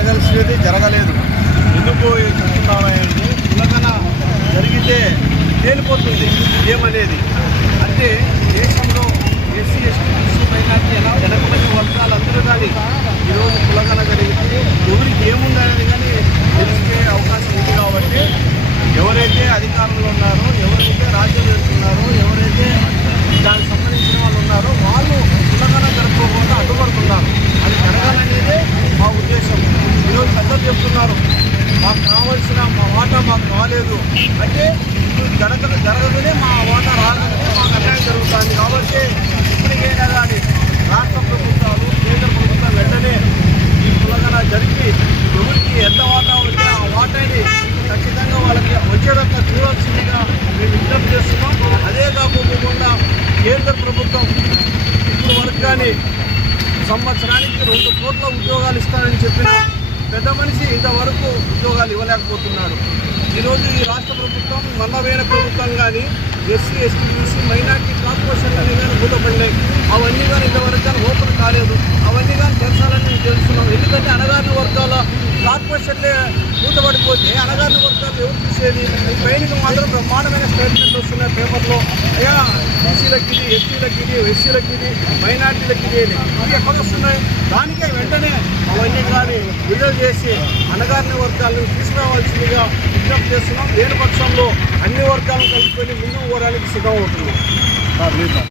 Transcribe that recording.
జరగాల్సినది జరగలేదు. ఎందుకు చెప్తున్నామంటే కులగణ జరిగితే తేలిపోతుంది ఏమనేది. అంటే దేశంలో ఎస్సీ ఎస్టీ బీసీ మైనార్టీ వెనకబడిన వర్గాలందరూ కానీ ఈరోజు కులగణ జరిగితే ఎవరికి ఏముందనేది కానీ తెలిసే అవకాశం ఉంది. కాబట్టి ఎవరైతే అధికారంలో ఉన్నారో, ఎవరైతే రాజ్యం చేస్తున్నారో, ఎవరైతే దానికి సంబంధించిన వాళ్ళు ఉన్నారో వాళ్ళు కులగణ జరుపుకోకుండా అడ్డుపడుతున్నారు. అది జరగాలనేదే మా ఉద్దేశం. ఈరోజు పెద్దలు చెప్తున్నారు మాకు కావాల్సిన మా వాటా మాకు రాలేదు అంటే జరగదనే మా వాటా రాగానే మాకు అన్యాయం జరుగుతుంది. కాబట్టి ఇప్పటికైనా కానీ రాష్ట్ర ప్రభుత్వాలు, కేంద్ర ప్రభుత్వం వెంటనే ఈ కులగణ జరిపి ఎవరికి ఎంత వాటా ఉంటే ఆ వాటాని ఖచ్చితంగా వాళ్ళకి వచ్చేటట్టు చూడాల్సిందిగా మేము విజ్ఞప్తి చేస్తున్నాం. అదే కాకుండా కేంద్ర ప్రభుత్వం ఇప్పుడు వరకు కానీ సంవత్సరానికి 2 కోట్ల ఉద్యోగాలు ఇస్తానని చెప్పిన పెద్ద మనిషి ఇంతవరకు ఉద్యోగాలు ఇవ్వలేకపోతున్నాడు. ఈరోజు ఈ రాష్ట్ర ప్రభుత్వం మొన్నవేన ప్రభుత్వం కానీ ఎస్సీ ఎస్టీ బీసీ మైనార్టీ కార్పొరేషన్లన్నీ కానీ మూతపడినాయి. అవన్నీ కానీ ఇంతవరకు కానీ ఓపెన్ కాలేదు. అవన్నీ కానీ తెరచాలని మేము తెలుస్తున్నాం. ఎందుకంటే అణగారిన వర్గాల కార్పొరేషన్లే మూతపడిపోతే అణగారిన వర్గాలు ఎవరు చూసేది? పైనకి మాత్రం బ్రహ్మాండమైన స్టేట్మెంట్లు వస్తున్నాయి పేపర్లో. అయ్యా బీసీలకి ఇది, ఎస్సీలకి ఇది, ఎస్సీలకి ఇది, మైనార్టీలకి ఇది ఇవి ఎక్కడ వస్తున్నాయి? దానికే వెంటనే అవన్నీ కానీ విడుదల చేసి అణగారిన వర్గాలను తీసుకురావాల్సిందిగా విజ్ఞప్తి చేస్తున్నాం. లేని పక్షంలో అన్ని వర్గాలను కలుపుకొని ముందుకు పోవడానికి సిద్ధం అవుతున్నాం.